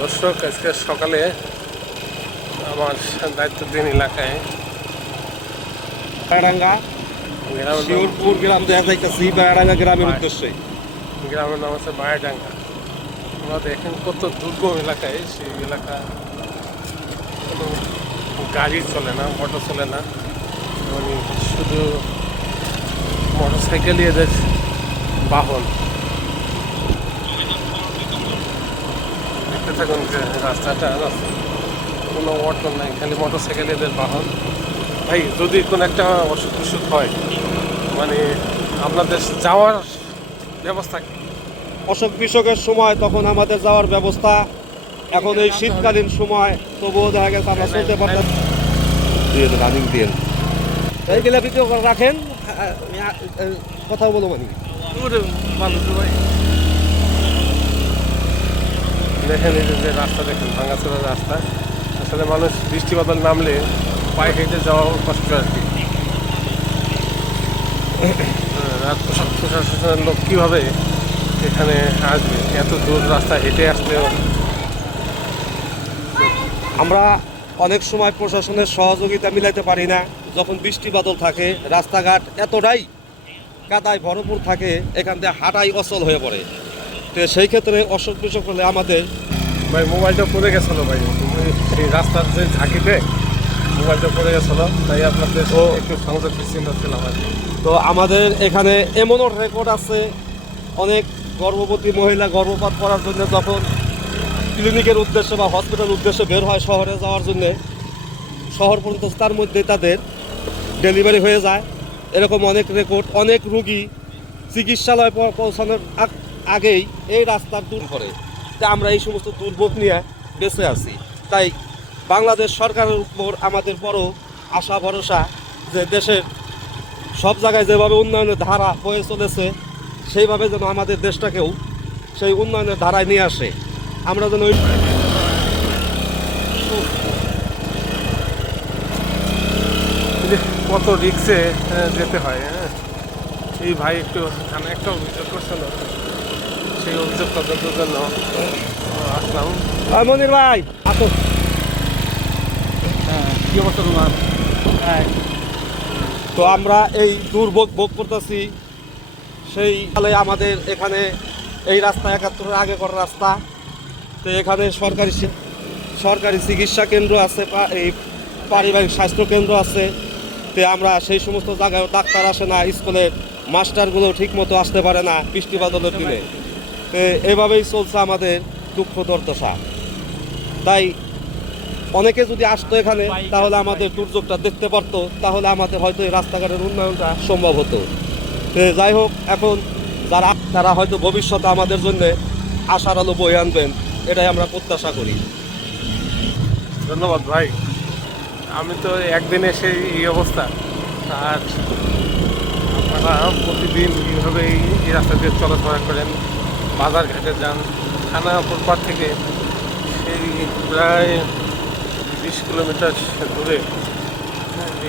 দর্শক আজকে সকালে আমার দায়িত্বধীন এলাকায়। বেড়াঙ্গা শিওরপুর গ্রাম দেখা যাইতেছি বেড়াঙ্গা গ্রামের। উদ্দেশ্যে। গ্রামের নাম হচ্ছে বায়াডাঙ্গা আমরা দেখেন কত দুর্গম এলাকায় সেই এলাকা কোনো গাড়ি চলে না মোটর চলে না। মানে শুধু মোটর সাইকেলই এদের বাহন। দেখতে থাকুন রাস্তাটা রাস্তা কোনো অটো নাই খালি মোটর সাইকেল এদের বাহন। ভাই যদি কোনো একটা অসুখ বিসুখ হয় মানে আপনাদের যাওয়ার ব্যবস্থা কি? অশোক বিশোকের সময় তখন আমাদের যাওয়ার ব্যবস্থা। এখন এই শীতকালীন সময় তবুও দেখা গেছে আমরা চলতে পারতাম। দিয়ে রানিং দিয়ে এইগুলা করে রাখেন কথা বলো মানে। ভালো ভাই। দেখেন এই যে- রাস্তা দেখেন, ভাঙাচোরা রাস্তা। আসলে মানুষ বৃষ্টি বাদল নামলে পায়ে হেঁটে যাওয়া কষ্ট আর কি। রাত প্রশাসন প্রশাসনের লোক কীভাবে এখানে আসবে? এত দূর রাস্তা হেঁটে আসলেও আমরা অনেক সময় প্রশাসনের সহযোগিতা মিলাইতে পারি না। যখন বৃষ্টি বাদল থাকে, রাস্তাঘাট এতটাই কাদায় ভরপুর থাকে, এখান থেকে হাঁটাই অচল হয়ে পড়ে। তো সেই ক্ষেত্রে অসুখ বিসুখ হলে আমাদের ভাই মোবাইলটা পড়ে গেছিল ভাই। সেই রাস্তার যে ঝাঁকিতে মোবাইলটা পড়ে গেছিল তাই আপনাদের একটু সংযোগ বিচ্ছিন্ন ছিলাম আর তো আমাদের এখানে এমনও রেকর্ড আছে। অনেক গর্ভবতী মহিলা গর্ভপাত করার জন্য যখন ক্লিনিকের উদ্দেশ্যে বা হসপিটাল উদ্দেশ্যে বের হয় শহরে যাওয়ার জন্য শহর পর্যন্ত তার মধ্যে তাদের ডেলিভারি হয়ে যায়। এরকম অনেক রেকর্ড অনেক রুগী চিকিৎসালয়ে পৌঁছানোর আগ- আগেই এই রাস্তার দূর করে তা আমরা এই সমস্ত দুর্ভোগ নিয়ে বেঁচে আছি। তাই বাংলাদেশ সরকারের উপর আমাদের বড় আশা, ভরসা যে দেশের সব জায়গায় যেভাবে উন্নয়নের ধারা হয়ে চলেছে, সেইভাবে যেন আমাদের দেশটাকেও সেই উন্নয়নের ধারায় নিয়ে আসে। আমরা যেন কত রিক্সে যেতে হয় হ্যাঁ? এই ভাই একটু একটা অভিযোগ করছিল সেই অভিযোগ তদন্তের জন্য আসলাম মনির ভাই আসো কি অবস্থা তোমার? তো আমরা এই দুর্ভোগ ভোগ করতেছি। সেই সালে আমাদের এখানে এই রাস্তা একাত্তরের আগে করা রাস্তা। তো এখানে সরকারি সরকারি চিকিৎসা কেন্দ্র আছে এই পারিবারিক স্বাস্থ্য কেন্দ্র আছে। তো আমরা সেই সমস্ত জায়গায় ডাক্তার আসে না স্কুলের মাস্টারগুলো ঠিক মতো আসতে পারে না বৃষ্টি বাদলের দিনে। এভাবেই চলছে আমাদের দুঃখ দুর্দশা। তাই অনেকে যদি আসতো এখানে, তাহলে আমাদের দুর্যোগটা দেখতে পারতো, তাহলে আমাদের হয়তো এই রাস্তাঘাটের উন্নয়নটা সম্ভব হতো। যাই হোক, এখন যারা, তারা হয়তো ভবিষ্যতে আমাদের জন্য আশার আলো বয়ে আনবেন, এটাই আমরা প্রত্যাশা করি। ধন্যবাদ ভাই। আমি তো একদিনে সেই এই অবস্থা, আর আপনারা প্রতিদিন এইভাবে এই- রাস্তা দিয়ে চলাফেরা করেন। বাজার ঘাটে যান, থানা ফুটপাথ থেকে সেই প্রায় বিশ কিলোমিটার দূরে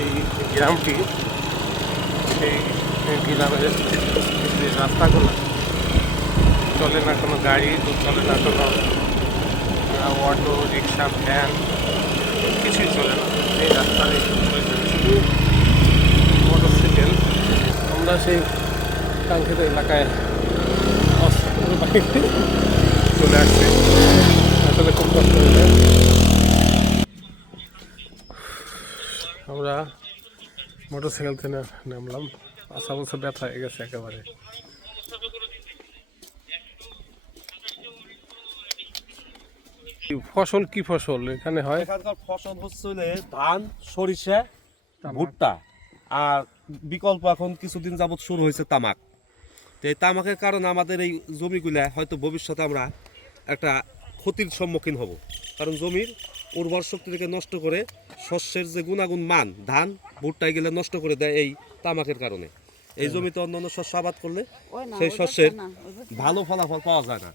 এই গ্রামটি, সেই গ্রামের যে রাস্তাগুলো, চলে না কোনো গাড়ি, চলে না কোনো অটো, রিক্সা, ভ্যান, কিছুই চলে না। এই রাস্তায় শুধু মোটর সাইকেল আমরা সেই কাঙ্ক্ষিত এলাকায় আমরা মোটর সাইকেল থেকে নামলাম। আশা বছর ব্যথা হয়ে গেছে একেবারে। ফসল, কি ফসল? এখানে হয়? এখানকার ফসল হচ্ছে ধান, সরিষা, ভুট্টা। আর বিকল্প এখন কিছুদিন যাবত শুরু হয়েছে তামাক। তো এই তামাকের কারণে আমাদের এই জমিগুলা হয়তো ভবিষ্যতে আমরা একটা ক্ষতির সম্মুখীন হব। কারণ জমির উর্বর শক্তি থেকে নষ্ট করে শস্যের যে গুণাগুণ মান ধান ভুট্টা গেলে নষ্ট করে দেয় এই তামাকের কারণে। এই জমিতে অন্যান্য শস্য আবাদ করলে সেই শস্যের ভালো ফলাফল পাওয়া যায় না।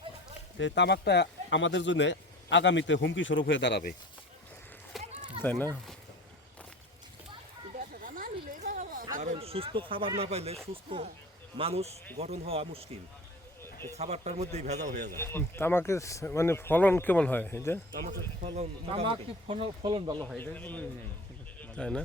তো এই তামাকটা আমাদের জন্য আগামীতে হুমকি স্বরূপ হয়ে দাঁড়াবে। তাই না? কারণ সুস্থ খাবার না পাইলে সুস্থ মানুষ গঠন হওয়া মুশকিল। খাবারটার মধ্যেই ভেজাল হয়ে যায়। তামাকের মানে ফলন কেমন হয়? এটা যে? আমাদের ফলন তামাকের ফলন ফলন ভালো হয়। তাই না?